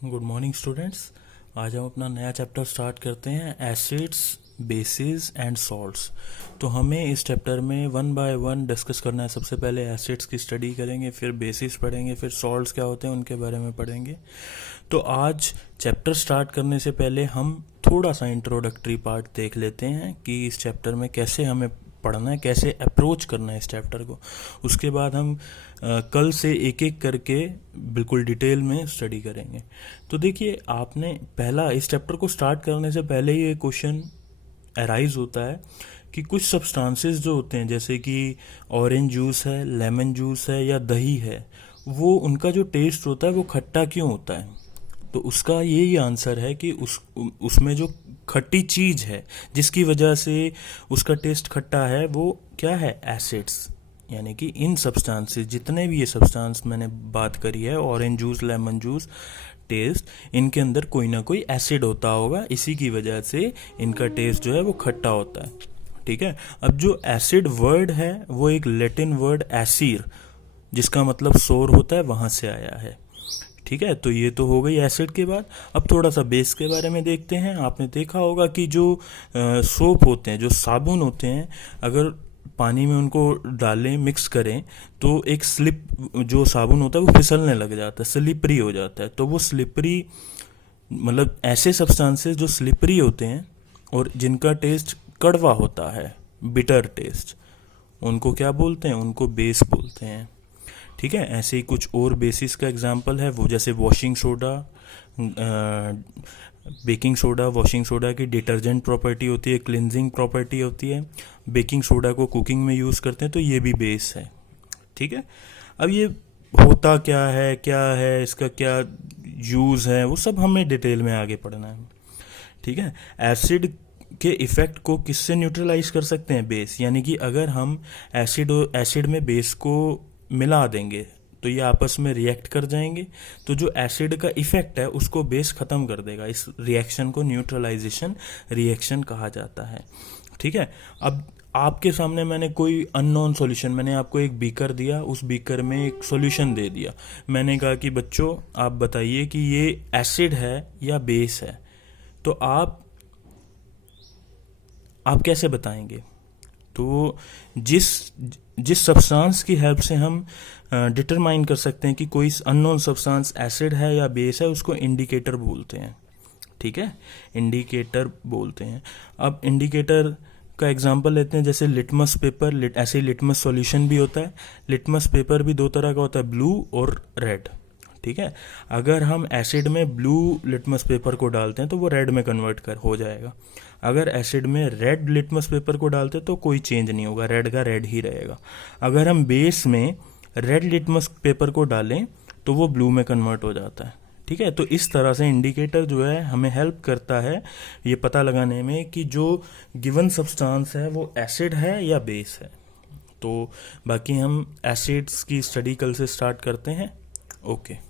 Good morning students. आज हम अपना नया चैप्टर स्टार्ट करते हैं, एसिड्स, बेसिस एंड सॉल्ट्स। तो हमें इस चैप्टर में वन बाय वन डिस्कस करना है। सबसे पहले एसिड्स की स्टडी करेंगे, फिर बेसिस पढ़ेंगे, फिर सॉल्ट्स क्या होते हैं उनके बारे में पढ़ेंगे। तो आज चैप्टर स्टार्ट करने से पहले हम थोड़ा सा इंट्रोडक्टरी पार्ट देख लेते हैं कि इस चैप्टर में कैसे हमें पढ़ना है, कैसे अप्रोच करना है इस चैप्टर को। उसके बाद हम कल से एक एक करके बिल्कुल डिटेल में स्टडी करेंगे। तो देखिए, आपने पहला इस चैप्टर को स्टार्ट करने से पहले ही एक क्वेश्चन अराइज होता है कि कुछ सब्सटेंसेस जो होते हैं, जैसे कि ऑरेंज जूस है, लेमन जूस है या दही है, वो उनका जो टेस्ट होता है वो खट्टा क्यों होता है। तो उसका यही आंसर है कि उसमें जो खट्टी चीज है जिसकी वजह से उसका टेस्ट खट्टा है, वो क्या है, एसिड्स। यानी कि इन सब्सटेंसेस, जितने भी ये सब्सटेंस मैंने बात करी है, orange juice, lemon juice, taste, इनके अंदर कोई ना कोई एसिड होता होगा, इसी की वजह से इनका टेस्ट जो है वो खट्टा होता है। ठीक है। अब जो एसिड वर्ड है वो एक लैटिन वर्ड एसिर, जिसका मतलब सोर होता है, वहां से आया है। ठीक है। तो ये तो हो गई एसिड के बाद। अब थोड़ा सा बेस के बारे में देखते हैं। आपने देखा होगा कि जो सोप होते हैं, जो साबुन होते हैं, अगर पानी में उनको डालें, मिक्स करें, तो एक स्लिप, जो साबुन होता है वो फिसलने लग जाता है, स्लिपरी हो जाता है। तो वो स्लिपरी, मतलब ऐसे सब्सटेंसेस जो स्लिपरी होते हैं और जिनका टेस्ट कड़वा होता है, बिटर टेस्ट, उनको क्या बोलते हैं, उनको बेस बोलते हैं। ठीक है। ऐसे ही कुछ और बेसिस का एग्जांपल है वो, जैसे washing soda, baking soda. Washing soda की डिटर्जेंट प्रॉपर्टी होती है, क्लिनजिंग प्रॉपर्टी होती है। बेकिंग सोडा को कुकिंग में यूज़ करते हैं, तो ये भी बेस है। ठीक है। अब ये होता क्या है, इसका क्या यूज़ है, वो सब हमें डिटेल में आगे पढ़ना है। ठीक है। एसिड के इफेक्ट को किससे न्यूट्रलाइज कर सकते हैं, बेस। यानी कि अगर हम एसिड में बेस को मिला देंगे तो ये आपस में रिएक्ट कर जाएंगे, तो जो एसिड का इफेक्ट है उसको बेस खत्म कर देगा। इस रिएक्शन को न्यूट्रलाइजेशन रिएक्शन कहा जाता है। ठीक है। अब आपके सामने मैंने कोई अननोन सॉल्यूशन, मैंने आपको एक बीकर दिया, उस बीकर में एक सॉल्यूशन दे दिया। मैंने कहा कि बच्चों आप बताइए कि ये एसिड है या बेस है। तो आप कैसे बताएंगे। तो जिस जिस सब्सटेंस की हेल्प से हम डिटरमाइन कर सकते हैं कि कोई अननोन सब्सटेंस एसिड है या बेस है, उसको इंडिकेटर बोलते हैं। ठीक है। इंडिकेटर बोलते हैं। अब इंडिकेटर का एग्जांपल लेते हैं, जैसे लिटमस पेपर। ऐसे ही लिटमस सॉल्यूशन भी होता है। लिटमस पेपर भी दो तरह का होता है, ब्लू और रेड। ठीक है। अगर हम एसिड में ब्लू लिटमस पेपर को डालते हैं तो वो रेड में कन्वर्ट कर हो जाएगा। अगर एसिड में रेड लिटमस पेपर को डालते हैं तो कोई चेंज नहीं होगा, रेड का रेड ही रहेगा। अगर हम बेस में रेड लिटमस पेपर को डालें तो वो ब्लू में कन्वर्ट हो जाता है। ठीक है। तो इस तरह से इंडिकेटर जो है हमें हेल्प करता है ये पता लगाने में कि जो गिवन सब्सटेंस है वो एसिड है या बेस है। तो बाकी हम एसिड्स की स्टडी कल से स्टार्ट करते हैं। ओके।